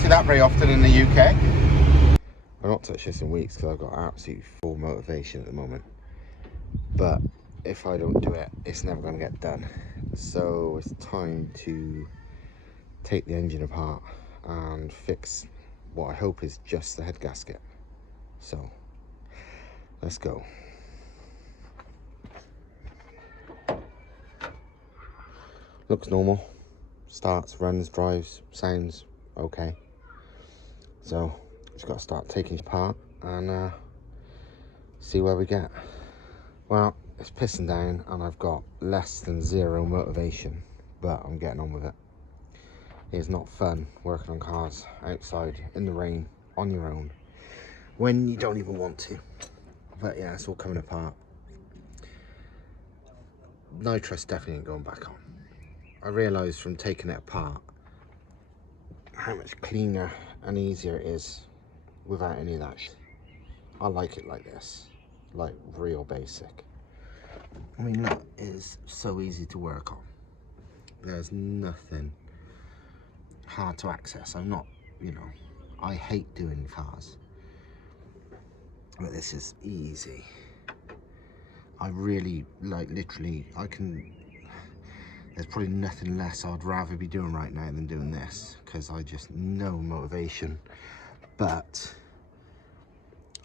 see that very often in the UK. I've not touched this in weeks because I've got absolutely full motivation at the moment. But if I don't do it, it's never going to get done. So it's time to take the engine apart and fix what I hope is just the head gasket. So let's go. Looks normal. Starts, runs, drives, sounds okay. So just got to start taking it apart and see where we get. Well, it's pissing down and I've got less than zero motivation, but I'm getting on with it. It's not fun working on cars outside in the rain on your own when you don't even want to. But yeah, it's all coming apart. Nitrous definitely ain't going back on. I realised from taking it apart how much cleaner and easier it is without any of that shit. I like it like this, like real basic. I mean, look, it is so easy to work on. There's nothing hard to access. I'm not, you know, I hate doing cars, but this is easy. I really, like, literally, there's probably nothing less I'd rather be doing right now than doing this, because I just no motivation. But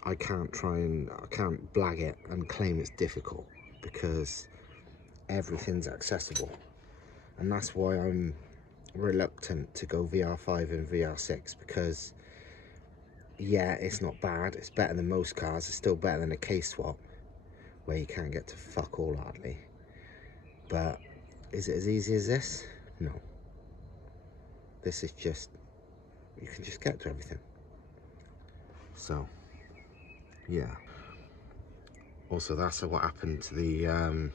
I can't blag it and claim it's difficult, because everything's accessible. And that's why I'm reluctant to go VR5 and VR6, because yeah, it's not bad, it's better than most cars, it's still better than a case swap where you can't get to fuck all hardly. But is it as easy as this? No. This is just, you can just get to everything. So yeah. Also, that's what happened to the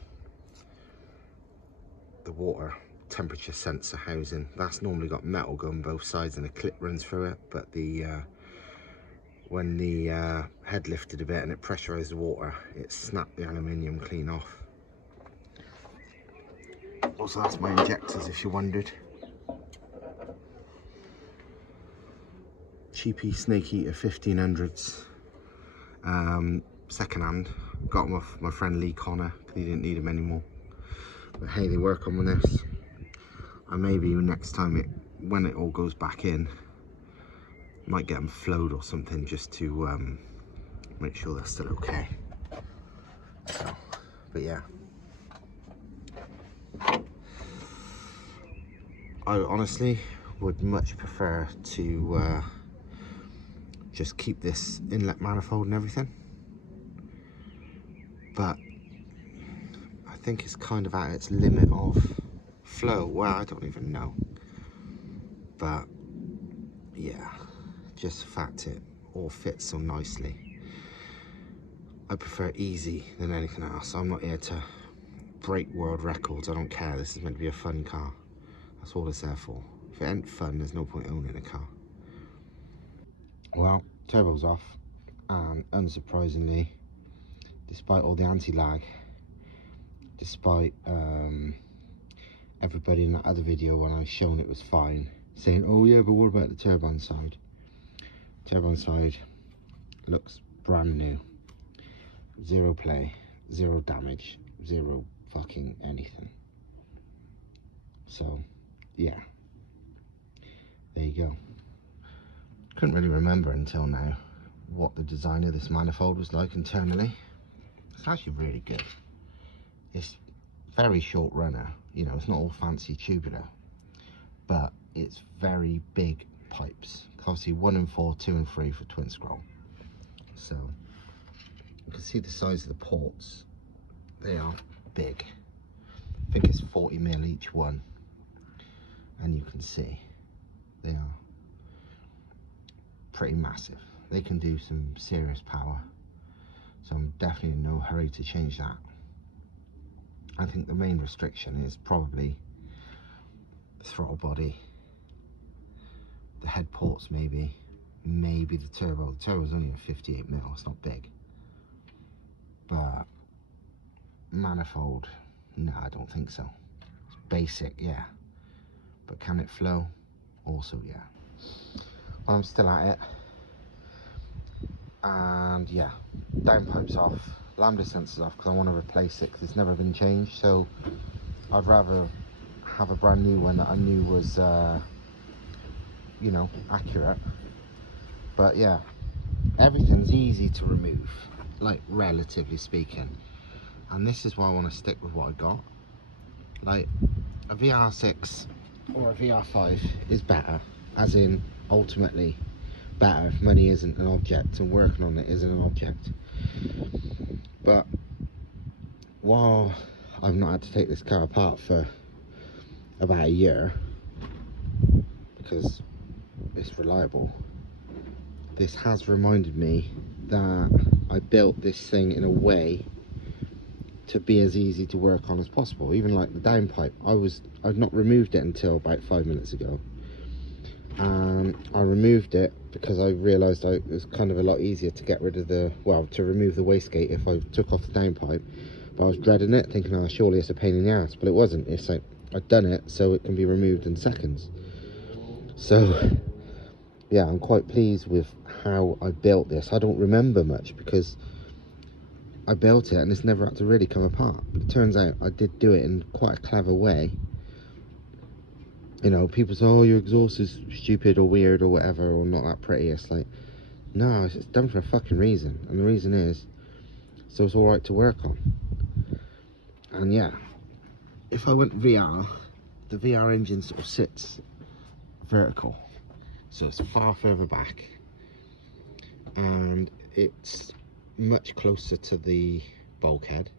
water temperature sensor housing. That's normally got metal going both sides and a clip runs through it, but when the head lifted a bit and it pressurized the water, it snapped the aluminium clean off. Also, that's my injectors, if you wondered. Cheapy Snake Eater 1500s, second hand. Got them off my friend Lee Connor because he didn't need them anymore. But hey, they work on with this. And maybe next time when it all goes back in, might get them flowed or something just to make sure they're still okay. So, but yeah. I honestly would much prefer to just keep this inlet manifold and everything. But I think it's kind of at its limit of flow. Well, I don't even know. But yeah, just the fact it all fits so nicely. I prefer easy than anything else. I'm not here to break world records. I don't care. This is meant to be a fun car. That's all it's there for. If it ain't fun, there's no point owning a car. Well, turbo's off, and unsurprisingly, despite all the anti-lag, despite everybody in that other video when I shown it was fine, saying, oh yeah, but what about the turbine side? Turbine side looks brand new. Zero play, zero damage, zero fucking anything. So, yeah. There you go. Couldn't really remember until now what the design of this manifold was like internally. It's actually really good. It's very short runner, you know, it's not all fancy tubular, but it's very big pipes. Obviously 1 and 4, 2 and 3 for twin scroll. So you can see the size of the ports. They are big. I think it's 40 mil each one, and you can see they are pretty massive. They can do some serious power, so I'm definitely in no hurry to change that. I think the main restriction is probably the throttle body, the head ports, maybe the turbo. The turbo's only a 58 mil, it's not big. But manifold, no, I don't think so. It's basic, yeah, but can it flow? Also, yeah. I'm still at it. And yeah, downpipe's off, lambda sensor's off because I want to replace it because it's never been changed. So I'd rather have a brand new one that I knew was, you know, accurate. But yeah, everything's easy to remove, like relatively speaking. And this is why I want to stick with what I got. Like a VR6 or a VR5 is better, as in ultimately better if money isn't an object and working on it isn't an object. But while I've not had to take this car apart for about a year because it's reliable, this has reminded me that I built this thing in a way to be as easy to work on as possible. Even like the downpipe, I'd not removed it until about 5 minutes ago, and I removed it because I realised it was kind of a lot easier to get rid of the, well, to remove the wastegate if I took off the downpipe. But I was dreading it, thinking, oh, surely it's a pain in the ass, but it wasn't. It's like I'd done it so it can be removed in seconds. So yeah, I'm quite pleased with how I built this. I don't remember much because I built it and it's never had to really come apart. But it turns out I did do it in quite a clever way. You know, people say, oh, your exhaust is stupid or weird or whatever, or not that pretty. It's like, no, it's done for a fucking reason. And the reason is, so it's alright to work on. And yeah, if I went VR, the VR engine sort of sits vertical. So it's far further back. And it's much closer to the bulkhead.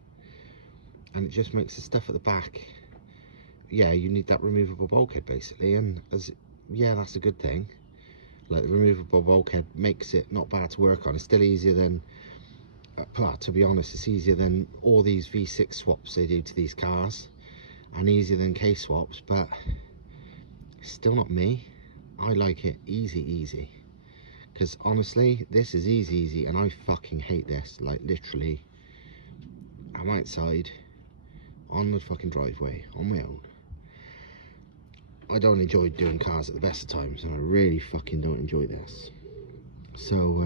And it just makes the stuff at the back, yeah, you need that removable bulkhead basically, and yeah, that's a good thing. Like the removable bulkhead makes it not bad to work on. It's still easier than, to be honest, it's easier than all these V6 swaps they do to these cars, and easier than K swaps, but still not me. I like it easy, because honestly, this is easy, and I fucking hate this. Like literally, I'm outside on the fucking driveway on my own. I don't enjoy doing cars at the best of times, and I really fucking don't enjoy this. So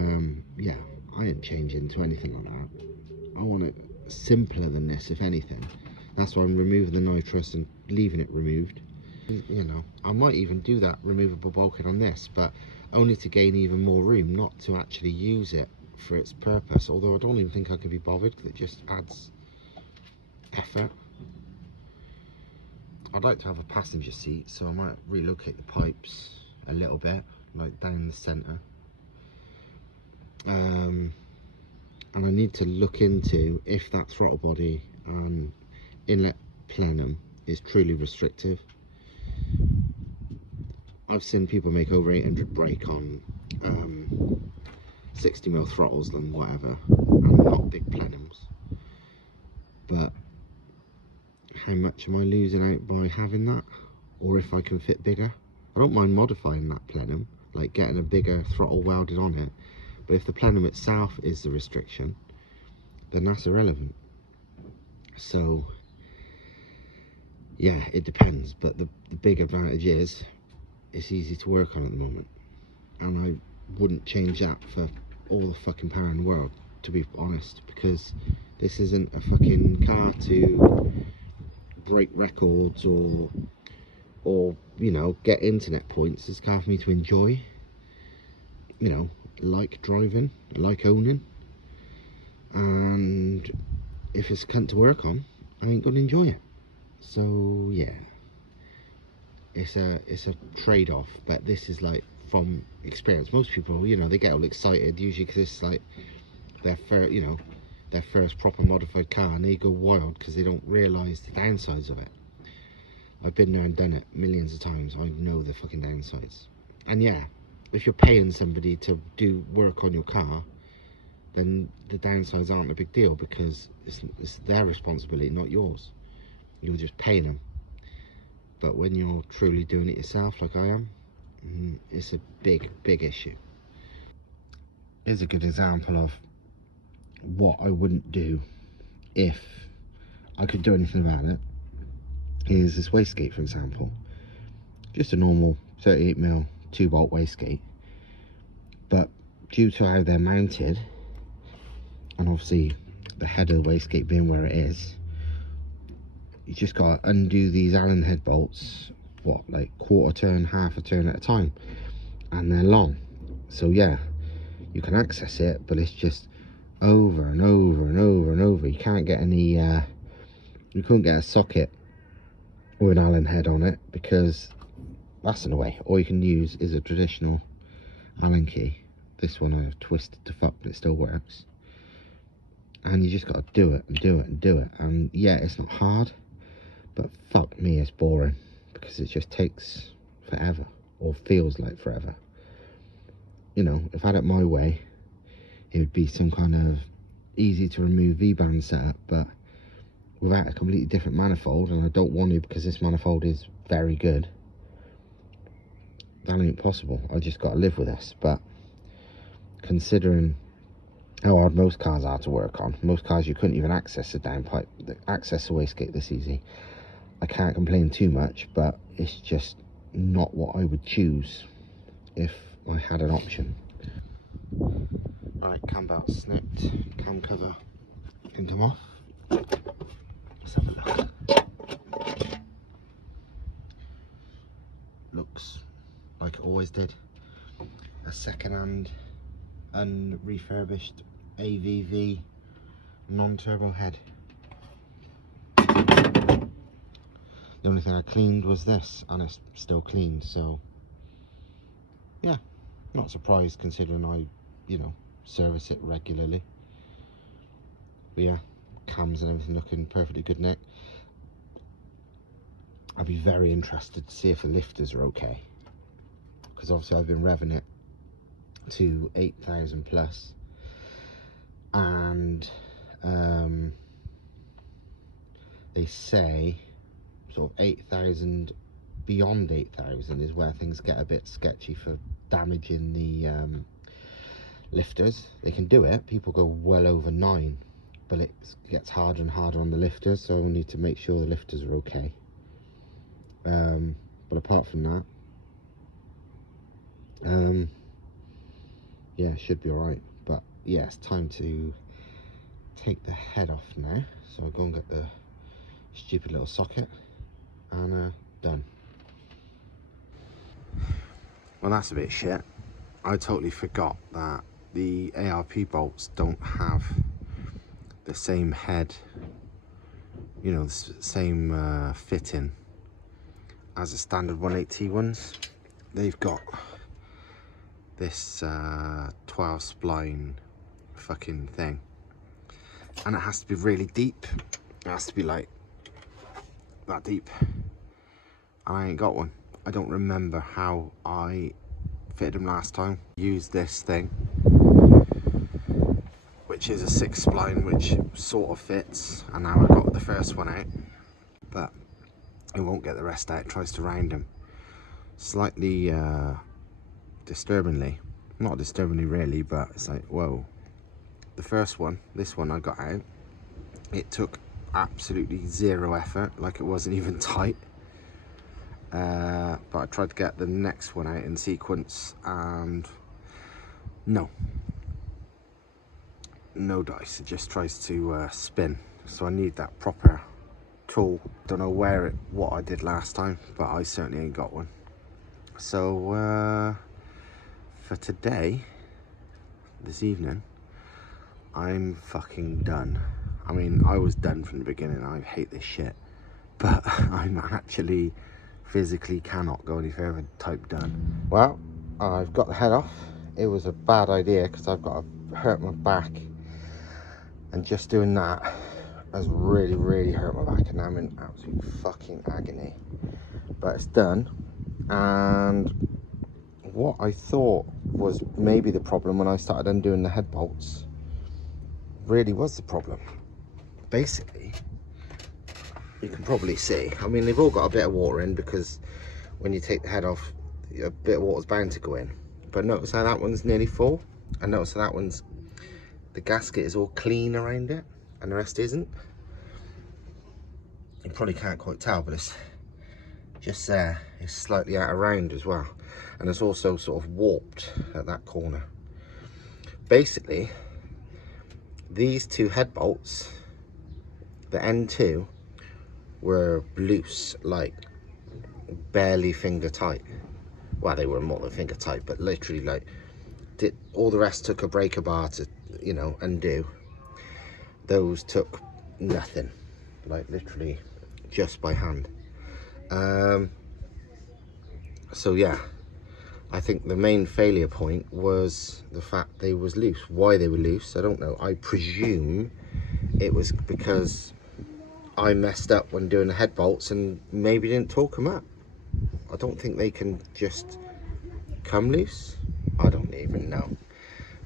yeah, I ain't changing to anything like that. I want it simpler than this, if anything. That's why I'm removing the nitrous and leaving it removed. You know, I might even do that removable bulkhead on this, but only to gain even more room, not to actually use it for its purpose. Although I don't even think I can be bothered, because it just adds effort. I'd like to have a passenger seat, so I might relocate the pipes a little bit, like down the centre. And I need to look into if that throttle body and inlet plenum is truly restrictive. I've seen people make over 800 brake on 60mm throttles and whatever, and not big plenums. But how much am I losing out by having that? Or if I can fit bigger? I don't mind modifying that plenum, like getting a bigger throttle welded on it, but if the plenum itself is the restriction, then that's irrelevant. So yeah, it depends, but the big advantage is it's easy to work on at the moment, and I wouldn't change that for all the fucking power in the world, to be honest, because this isn't a fucking car to break records or you know, get internet points. It's a car for me to enjoy, you know, like driving, like owning, and if it's a cunt to work on, I ain't gonna enjoy it. So yeah, it's a trade-off, but this is like from experience. Most people, you know, they get all excited usually because it's like their first, you know, their first proper modified car, and they go wild because they don't realise the downsides of it. I've been there and done it millions of times. I know the fucking downsides. And yeah, if you're paying somebody to do work on your car, then the downsides aren't a big deal, because it's their responsibility, not yours. You're just paying them. But when you're truly doing it yourself, like I am, it's a big issue. Here's a good example of what I wouldn't do if I could do anything about it. Here's this wastegate, for example. Just a normal 38mm 2-bolt wastegate. but due to how they're mounted, and obviously the head of the wastegate being where it is, you just got to undo these Allen head bolts, what, like quarter turn, half a turn at a time, and they're long. So yeah, you can access it, but it's just over and over and over and over. You can't get any you couldn't get a socket with an Allen head on it, because that's in the way. All you can use is a traditional Allen key. This one I've twisted to fuck, but it still works. And you just got to do it and do it and do it. And yeah, it's not hard, but fuck me, it's boring, because it just takes forever, or feels like forever. You know, if I had it my way, it would be some kind of easy to remove V-band setup, but without a completely different manifold, and I don't want to, because this manifold is very good, that ain't possible. I just got to live with this. But considering how hard most cars are to work on, most cars you couldn't even access the downpipe, access the wastegate this easy, I can't complain too much, but it's just not what I would choose if I had an option. Right, cam belt snipped, cam cover can come off. Let's have a look. Looks like it always did. A second-hand, unrefurbished AVV non-turbo head. The only thing I cleaned was this, and it's still clean, so yeah, not surprised considering I, you know, service it regularly. But yeah, cams and everything looking perfectly good nick. I'd be very interested to see if the lifters are okay, because obviously I've been revving it to 8,000 plus, and they say sort of 8,000, beyond 8,000 is where things get a bit sketchy for damaging the lifters. They can do it, people go well over 9, but it gets harder and harder on the lifters, so we need to make sure the lifters are okay. But apart from that, yeah, it should be alright. But yeah, it's time to take the head off now, so I'll go and get the stupid little socket, and done. Well, that's a bit shit. I totally forgot that the ARP bolts don't have the same head, you know, the same fitting as the standard 180 ones. They've got this 12 spline fucking thing, and it has to be really deep. It has to be like that deep, and I ain't got one. I don't remember how I fitted them last time. Used this thing, which is a 6 spline, which sort of fits, and now I got the first one out, but it won't get the rest out. It tries to round them slightly, disturbingly, not disturbingly really, but it's like, whoa. The first one, this one I got out, it took absolutely zero effort, like it wasn't even tight. But I tried to get the next one out in sequence, and no dice. It just tries to spin. So I need that proper tool. Don't know what I did last time, but I certainly ain't got one. So for today, this evening, I'm fucking done. I mean, I was done from the beginning. I hate this shit, but I'm actually physically cannot go any further type done. Well, I've got the head off. It was a bad idea because I've got to hurt my back, and just doing that has really hurt my back, and I'm in absolute fucking agony. But it's done, and what I thought was maybe the problem when I started undoing the head bolts really was the problem. Basically, you can probably see, I mean, they've all got a bit of water in, because when you take the head off, a bit of water's bound to go in. But notice how that one's nearly full, and notice how that one's, the gasket is all clean around it and the rest isn't. You probably can't quite tell, but it's just there. It's slightly out of round as well, and it's also sort of warped at that corner. basically these two head bolts, the N2, were loose, like barely finger tight. Well, they were more than finger tight, but literally like all the rest took a breaker bar to, you know, undo. Those took nothing, like literally just by hand. So yeah, I think the main failure point was the fact they was loose. Why they were loose, I don't know. I presume it was because I messed up when doing the head bolts and maybe didn't torque them up. I don't think they can just come loose. I don't even know.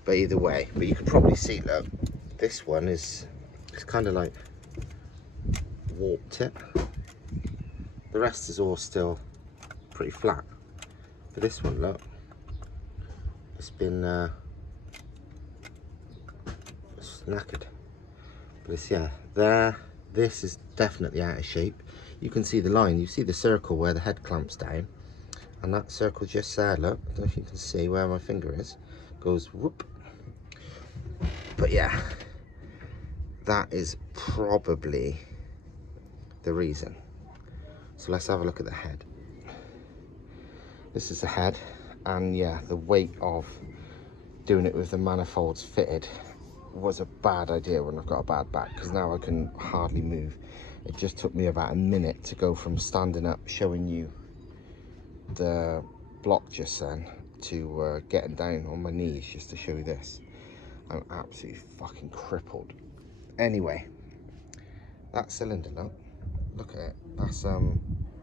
But either way, but you can probably see, look, this one is, it's kind of like warped it. The rest is all still pretty flat. But this one, look, it's been it's knackered. But it's, yeah, there, this is definitely out of shape. You can see the line, you see the circle where the head clamps down, and that circle just there, look, I don't know if you can see where my finger is, goes whoop. But yeah, that is probably the reason. So let's have a look at the head. This is the head, and yeah, the weight of doing it with the manifolds fitted was a bad idea when I've got a bad back, because now I can hardly move. It just took me about a minute to go from standing up showing you the block just then to getting down on my knees just to show you this. I'm absolutely fucking crippled. Anyway, that cylinder, look at it. That's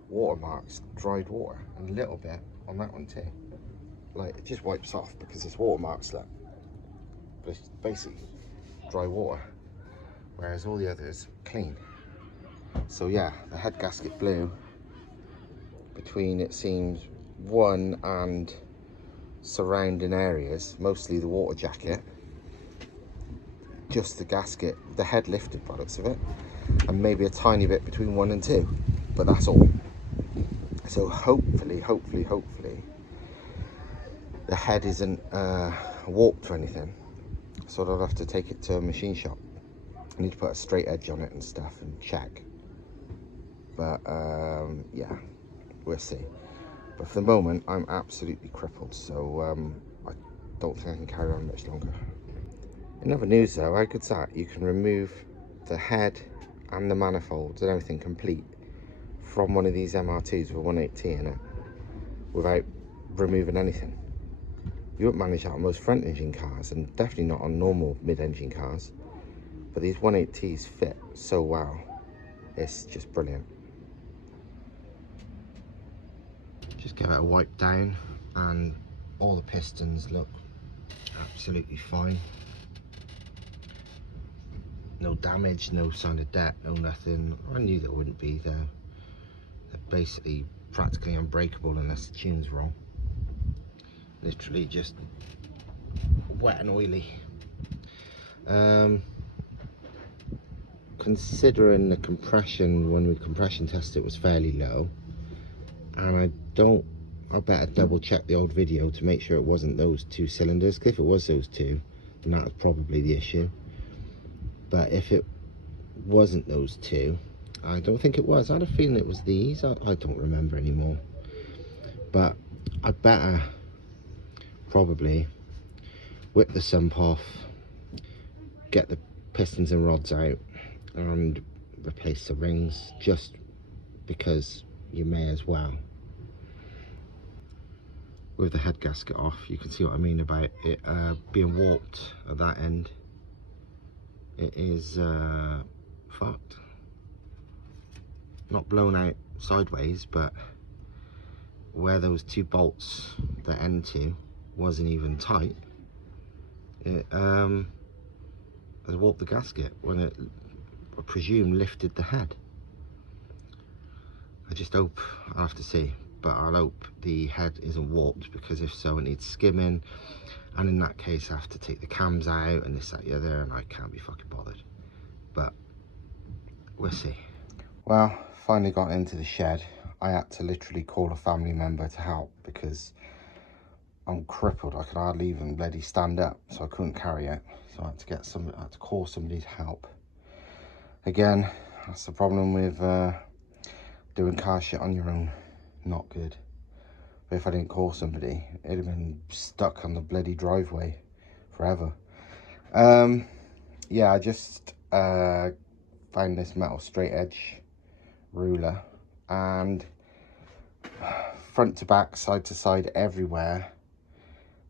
watermarks, dried water, and a little bit on that one too. Like, it just wipes off because it's watermarks, look. But it's basically dry water, whereas all the others clean. So yeah, the head gasket blew between, it seems, one and surrounding areas, mostly the water jacket. Just the gasket, the head lifted by the looks of it, and maybe a tiny bit between 1 and 2, but that's all. So hopefully the head isn't warped or anything, so I'll have to take it to a machine shop. I need to put a straight edge on it and stuff and check, but yeah, we'll see. But for the moment I'm absolutely crippled, so I don't think I can carry on much longer. In other news though, how good's that? You can remove the head and the manifolds and everything complete from one of these MR2s with a 180 in it without removing anything. You won't manage that on most front engine cars, and definitely not on normal mid-engine cars, but these 180s fit so well. It's just brilliant. Just give it a wipe down and all the pistons look absolutely fine. No damage, no sign of debt, no nothing. I knew there wouldn't be. They're basically practically unbreakable unless the tune's wrong. Literally just wet and oily. Considering the compression, when we compression tested, it was fairly low, and I better double check the old video to make sure it wasn't those two cylinders, because if it was those two, then that was probably the issue. But if it wasn't those two, I don't think it was. I had a feeling it was these. I don't remember anymore. But I better probably whip the sump off, get the pistons and rods out, and replace the rings, just because you may as well. With the head gasket off, you can see what I mean about it being warped at that end. It is fucked. Not blown out sideways, but where those two bolts, the N2, wasn't even tight, it has warped the gasket when it, I presume, lifted the head. I just hope, I'll have to see, but I'll hope the head isn't warped, because if so it needs skimming, and in that case I have to take the cams out and this, that, the other, and I can't be fucking bothered. But we'll see. Well, finally got into the shed. I had to literally call a family member to help, because I'm crippled. I could hardly even bloody stand up, so I couldn't carry it. So I had to call somebody to help. Again, that's the problem with doing car shit on your own. Not good. But if I didn't call somebody, it'd have been stuck on the bloody driveway forever. Yeah, I just found this metal straight edge ruler, and front to back, side to side, everywhere,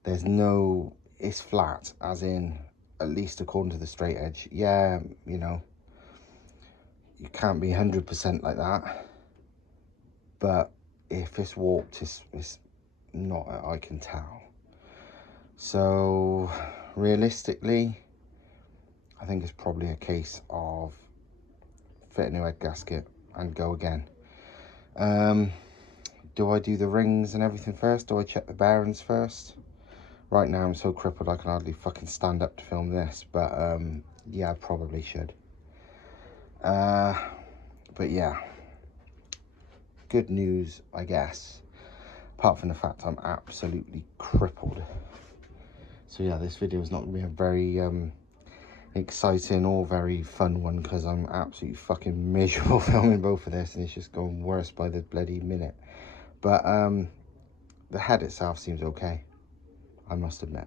there's no, it's flat, as in, at least according to the straight edge. Yeah, you know, you can't be 100% like that, but if it's warped, it's not, I can tell. So realistically, I think it's probably a case of fit a new head gasket and go again. Do I do the rings and everything first? Do I check the bearings first? Right now I'm so crippled I can hardly fucking stand up to film this, but yeah, I probably should. But yeah, good news, I guess, apart from the fact I'm absolutely crippled. So yeah, this video is not going to be a very exciting or very fun one, because I'm absolutely fucking miserable filming both of this, and it's just going worse by the bloody minute. But the head itself seems okay, I must admit.